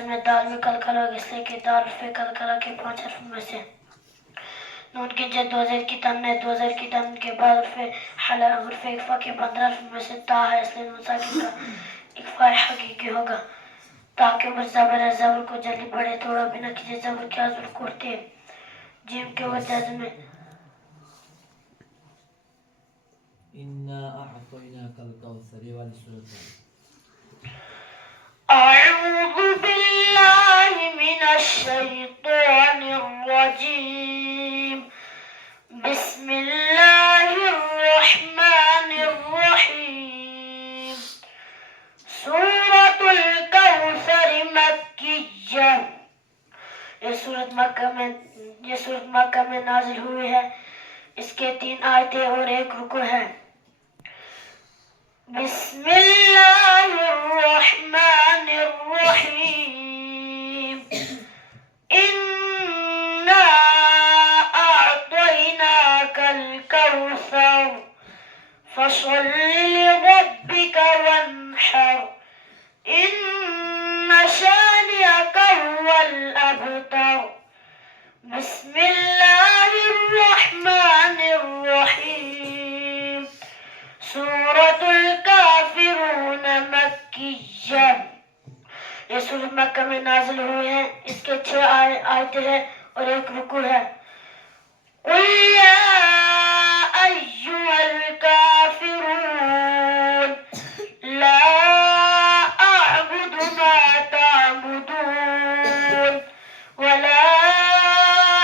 में दाल में कलकल होगा, इसलिए कि दाल पे कलकला के 5 हर्फ में से। नून की जद 2 ज़ेर की तन है, 2 ज़ेर की तन के बाद उर्फ़े हला उर्फ़े इक्फ़ा के 15 हर्फ में से ता है, इसलिए नून साकिन का इक्फ़ा हकीकी होगा। ताकि ऊपर ज़बर है, ज़बर को जल्दी बढ़े थोड़ा बिना किसी ज़बर के आज़ुर करते हैं। जीम के वजह में इन्ना अअतैनाकल कौसर वाली सूरत है। अऊज़ु बिल्लाहि मिनश शैतानिर रजीम। बिस्मिल्लाहिर रहमानिर रहीम। सूरतुल कौसर मक्किय्या। ये सूरत मक्का में नाजिल हुई है। इसके 3 आयतें और 1 रुकू है। बिस्मिल्लाहिर्रहमानिर्रहीम। इन्ना अअतैनाकल कौसर फसल्लि लिरब्बिका वन्हर। इन्न शानिअका हुवल अबतर। बिस्मिल्लाहिर्रहमानिर्रहीम। सूरतुल काफिरून मक्किय्या। ये सूरत मक्का में नाजिल हुई है। इसके 6 आयतें हैं और 1 रुकू है। कुल या अय्युहल काफिरून ला अअबुदु मा तअबुदून वला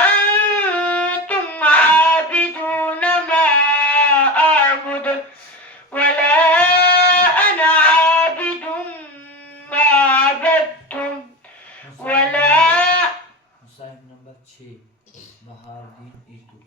अंतुम आबिदून मा अअबुद वला अना आबिदुम मा अबदतुम वला मुसाहिफ नंबर 6 बहारुद्दीन ईटू।